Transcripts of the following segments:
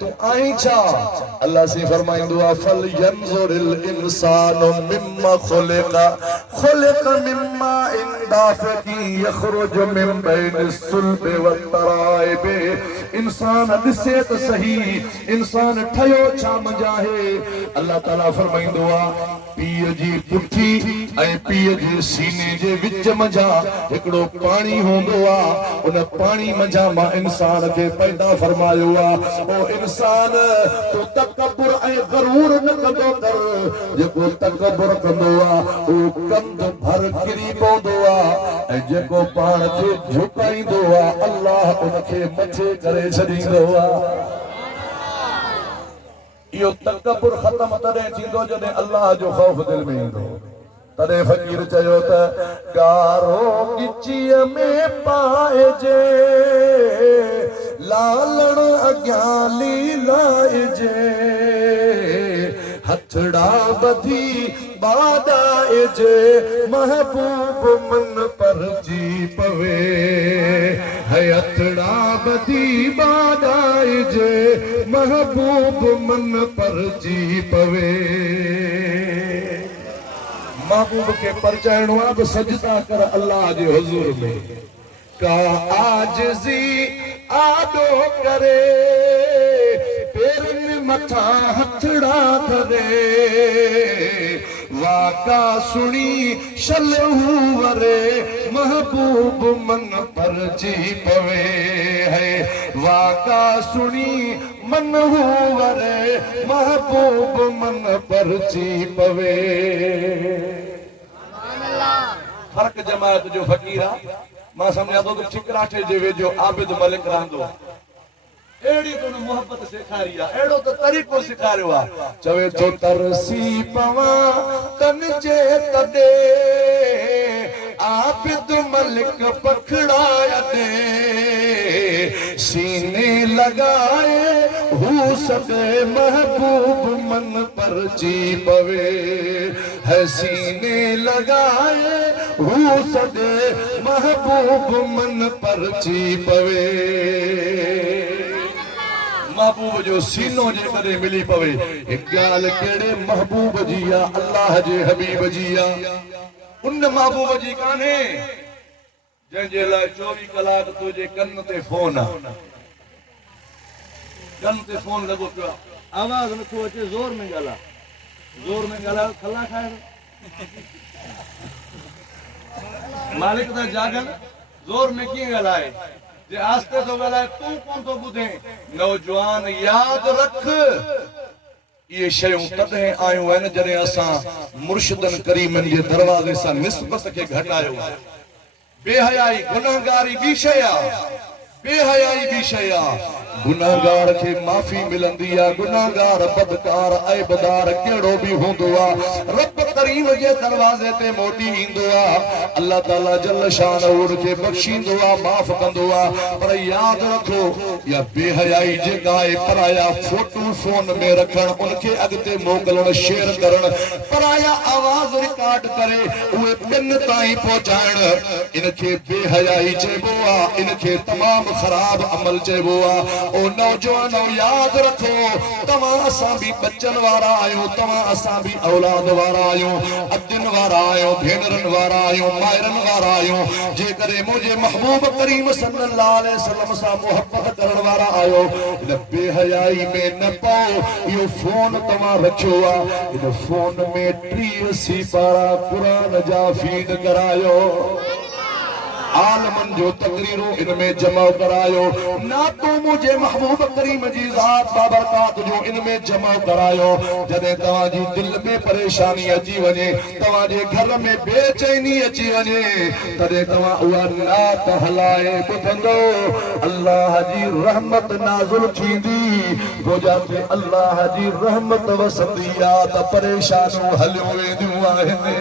तू आई छा अल्लाह से फरमाइंदो आ फल यंजुरिल इंसानु मिम्मा खुलिका खुलिका मिम्मा इन दाफकी यखरुजु मिन बैनिस सुल्बि वत तराइब। इंसान दिसे त सही इंसान ठयो छा मजाहे। अल्लाह ताला फरमाइंदो आ पीअ जी पुठी ऐं पीअ जे सीने जे विच मजा हिकड़ो पानी होंदो आ। उन पानी मजा मां इंसान के पैदा फरमायो आ। ओ इंसान तो तकब्बुर ऐं गरूर न कंदो कर। जेको तकब्बुर कंदो आ ओ कंध भर किरी पवंदो आ ऐं जेको पाण खे झुकाईंदो आ अल्लाह उनखे मथे करे छॾींदो आ। यो तकब्बुर खत्म तॾहिं थींदो जॾहिं अल्लाह जो ख़ौफ दिल में ईंदो। तॾहिं फ़कीर चयो त गारो गिचीअ में पाइजे लालण अॻियां लीलाइजे हथड़ा बधी बादाइजे महबूब मन पर जी पवे है हथड़ा बधी बादाइजे महबूब मन पर जी पवे। महबूब के परचाइणो आहे सजदा कर अल्लाह जे हुजूर में का आजिज़ी आडो करे पेरन मथा हथड़ा धरे वाका सुनी शलहू वरे महबूब मन पर जी पवे है वाका सुनी मन हू वरे महबूब मन पर जी पवे। फर्क जमायत जो फकीर आ मां समझा तो ठिकराठे जे वेझो आबिद मलिक रहंदो। एड़ी तो मोहब्बत सिखारी आ एड़ो तो तरीक़ो सिखारियो आ। चवे तो तरसी पवा तन जे तदे आबिद मलिक पखड़ाया दे सीने लगाए हू सके महबूब मन पर जी पवे है सीने लगाए हू सके महबूब मन पर जी पवे। महबूब जो सीनो जे कदे मिली पवे एक गाल केड़े महबूब जी आ अल्लाह जे हबीब जी आ। उन महबूब जी काने जंहिंजे लाइ 24 कलाक तुझे कन ते फोन आ कन ते फोन लॻो पियो आवाज़ नथो अचे ज़ोर में ॻाल्हायो खला खाए मालिक त जागल ज़ोर में कीअं ॻाल्हाए जे आस्ते तो ॻाल्हाए तूं कोन थो ॿुधे। नौजवान याद रख ये शयूं तॾहिं आयूं आहिनि जॾहिं असां मुर्शिदन करीमन जे दरवाज़े सां निस्बत खे घटायो। बेहयाई गुनाहगारी ॿी शइ आहे बेहयाई ॿी शइ आहे। गुनाहगार के माफ़ी मिलंदी आहे गुनाहगार बदकार ऐबदार केड़ो भी होंदो आहे रब करीम जे दरवाजे ते मोटी ईंदो आहे अल्लाह ताला जल शान के बख्शींदो आहे माफ़ कंदो आहे। पर याद रखो या बेहयाई जेका आहे पराया फोटो फोन में रखण उनके अगते मोकलण शेयर करण पराया आवाज रिकॉर्ड करे उहे पिन ताईं पहुंचाइण इनके बेहयाई चइबो आहे। इनके तमाम खराब अमल चइबो आहे। ओ नौजवानों याद रखो तवा असां भी बच्चन वारा आयो तवा असां भी औलाद वारा आयो अब्दिन वारा आयो भेनरन वारा आयो मायरन वारा आयो जे करे मुझे महबूब करीम सल्लल्लाहु अलैहि वसल्लम सा मोहब्बत करण वारा आयो। इन बेहयाई में न पाओ यो फोन तवा रखियो आ इन फोन में 83 पारा कुरान जा फीड करायो आलमन जो तकरीरों इनमें जमा करायो ना तो मुझे महबूब करीम जी ज़ात बाबरकात जो इनमें जमा करायो। जदे तवा जी दिल में परेशानी अची वने तवा जे घर में बेचैनी अची वने तदे तवा उहा नात हलाए बुधंदो अल्लाह जी रहमत नाज़िल थींदी गोजा ते अल्लाह जी रहमत वसंदी आ त परेशानियूं हलियो वेंदियूं आहिनि।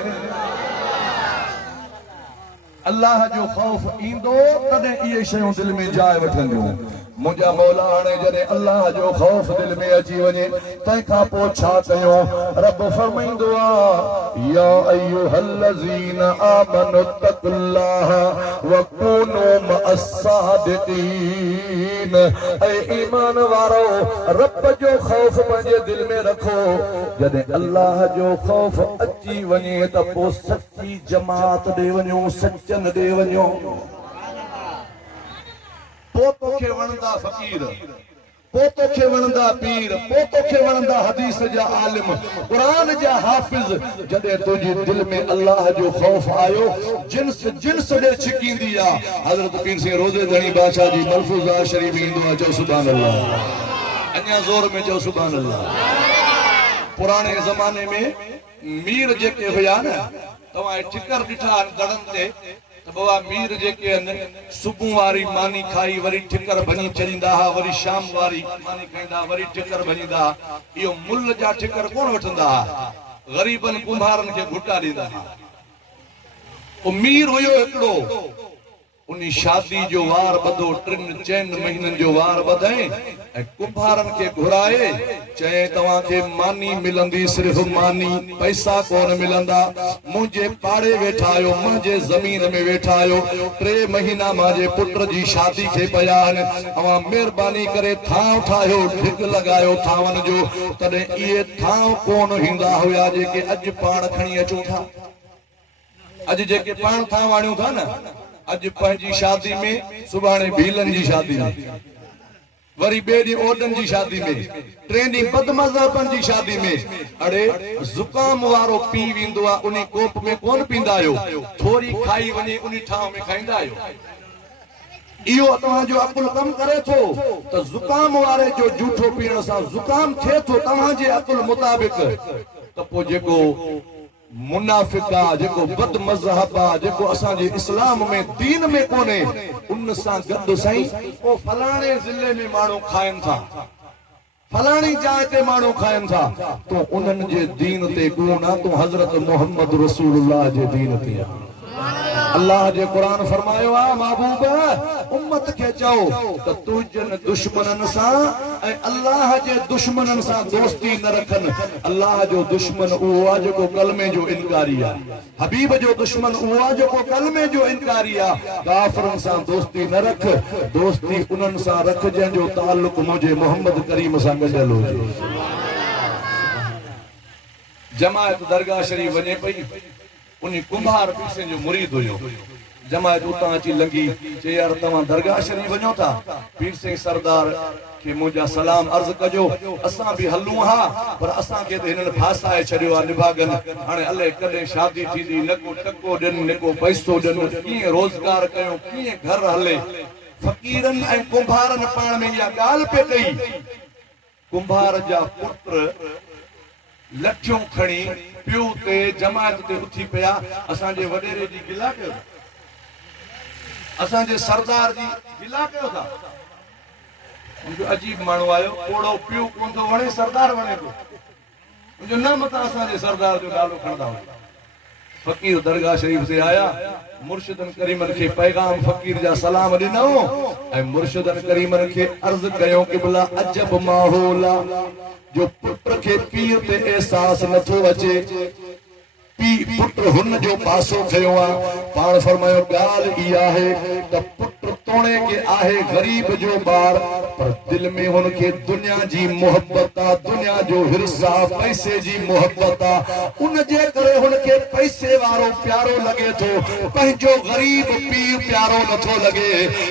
अल्लाह जो खौफ इंदो तदे ये शयूं दिल में जाए वठंदियूं। मुझा मौला ने जने अल्लाह जो खौफ दिल में अची वने तंखा पो छा कयो रब फरमाइंदो आ या अय्युहल्लज़ीना आमनु तक़ुल्लाह व कूनू मअस्सादिक़ीन। ऐ ईमान वारो रब जो खौफ पंहिंजे दिल में रखो। जने अल्लाह जो खौफ अची वने त पो सच्ची जमात दे वञो, सच्चन दे वञो। पोतो खे वणंदा फ़कीर, पोतो खे वणंदा पीर, पोतो खे वणंदा हदीस जा आलिम, कुरान जा हाफिज। जॾहिं तुंहिंजे दिल में अल्लाह जो खौफ आयो जिन्स जिन्स ॾे छिकींदी आ। हज़रत पीर सिंह रोज़े धणी बादशाह जी मलफूज़ा शरीफ़ ईंदो आहे, चओ सुभान अल्लाह। अञा ज़ोर में चओ सुभान अल्लाह। पुराणे ज़माने में मीर जेके हुया न, तव्हां ठिकर ॾिठा दड़नि ते बाबा मीर जेके सुबुह वारी मानी खाई वरी ठिकर भञी चलींदा हा, वरी शाम वारी मानी खाईंदा वरी ठिकर भञींदा। इहो मुल्ल जा ठिकर कोन वठंदा हा, ग़रीबन कुंभारन खे घुटा ॾींदा हा। ओ मीर हुयो हिकिड़ो, उनी शादी जो वार बधो, 3-4 महीननि जो वार बधाई ऐं कुंभारन खे घुराए चए तव्हां खे मानी मिलंदी, सिर्फ़ मानी, पैसा कोन मिलंदा। मुंहिंजे पाड़े वेठा आहियो, मुंहिंजे ज़मीन में वेठा आहियो, 3 महीना मुंहिंजे पुट जी शादी खे पिया आहिनि। तव्हां महिरबानी करे थांव ठाहियो, ढिग लॻायो थांवनि जो। तॾहिं इहे थांव कोन ईंदा हुया जेके अॼु पाण खणी अचूं था। अॼु जेके पाण थांव आणियूं था न, अॼु पंहिंजी शादी में, सुभाणे भीलन जी शादी में, वरी ॿिए ॾींहुं ओडन जी शादी में, 3 ॾींहुं बदमज़हबन जी शादी में। अड़े ज़ुकाम वारो पी वेंदो आहे, उन कोप में कोन पींदा आहियो, थोरी खाई वञे उन ठाव में खाईंदा आहियो। इहो तव्हांजो अकुल कम करे थो त ज़ुकाम वारे जो जूठो पीअण सां ज़ुकाम थिए थो तव्हांजे अकुल मुताबिक़, त पोइ जेको मुनाफिका, जेको बद मज़हब आ, जेको असांजे इस्लाम में दीन में कोने, उन सां गॾु साईं ओ फलाणे ज़िले में माण्हू खाइनि था, फलाणी जाइ ते माण्हू खाइनि था, तो उन्हनि जे दीन ते कोन आ, तो हज़रत मोहम्मद रसूलुल्लाह जे दीन ते आ। अल्लाह जे कुरान फरमायो आ, महबूब उम्मत खे चओ त तुंहिंजनि दुश्मननि सां ऐं अल्लाह जे दुश्मननि सां दोस्ती न रखनि। अल्लाह जो दुश्मन उहो आहे जेको कलमे जो इनकारी आहे, हबीब जो दुश्मन उहो आहे जेको कलमे जो इनकारी आहे। काफ़िरनि सां दोस्ती न रख, दोस्ती उन्हनि सां रख जंहिंजो ताल्लुक मुंहिंजे मोहम्मद करीम सां गॾियल हुजे। जमायत दरगाह शरीफ वञे पई, उन कुंभार पीसे जो मुरीद हुयो। जमायत उतां अची लंघी, चई यार तव्हां दरगाह शरीफ वञो था, पीर सिंह सरदार खे मुंहिंजा सलाम अर्ज़ कजो। असां बि हलूं हा, पर असांखे त हिननि फासाए छॾियो आहे निभागन। हाणे अलाए कॾहिं शादी थींदी, न को टको ॾियनि, न को पैसो ॾियनि, कीअं रोज़गार कयूं, कीअं घर हले। फ़कीरनि ऐं कुंभारनि पाण में इहा ॻाल्हि पे कई। कुंभार जा पुट लठियूं खणी पियो ते जमायत ते उथी पिया, असांजे वॾेरे जी गिला कयो, असांजे सरदार जी गिला कयो था। मुंहिंजो अजीब माण्हू आयो, ओड़ो पियो कोन थो वणे, सरदार वणे थो। मुंहिंजो न मथां असांजे सरदार जो नालो खणंदा हुआ। फ़कीर दरगाह शरीफ से आया, मुर्शिदन करीमन खे पैगाम फ़कीर जा सलाम ॾिनो ऐं मुर्शिदन करीमन खे अर्ज़ कयो कि भला अजब माहौल जो पुट खे पीउ ते एहसास नथो अचे, पीउ पुट हुन जो पासो खयो आहे। पाण फरमायो ॻाल्हि इहा आहे त पुट तोणे के आहे गरीब जो ॿार, पर दिल में हुनखे दुनिया जी मोहब्बत आहे, दुनिया जो हिर्स आहे, पैसे जी मोहब्बत आहे। उन जे करे हुनखे पैसे वारो प्यारो लॻे थो, पंहिंजो गरीब पीउ प्यारो नथो लॻे।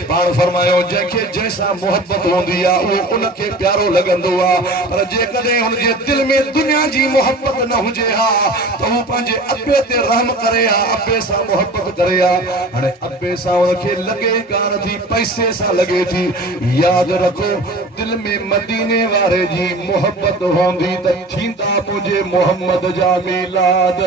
पाण फरमायो जंहिंखे जंहिंसां मोहब्बत हूंदी आहे उहो उनखे प्यारो लॻंदो आहे, पर जेकॾहिं हुनजे दिल में दुनिया जी मोहब्बत न हुजे हा त हू पंहिंजे अबे ते रहम करे हा, अबे सां मोहब्बत करे हा। हाणे अबे सां हुनखे लॻे कान थी, पैसे सां लॻे थी। यादि रखो, दिल में मदीने वारे जी मोहब्बत हूंदी त थींदा मुंहिंजे मोहम्मद जा मीलाद।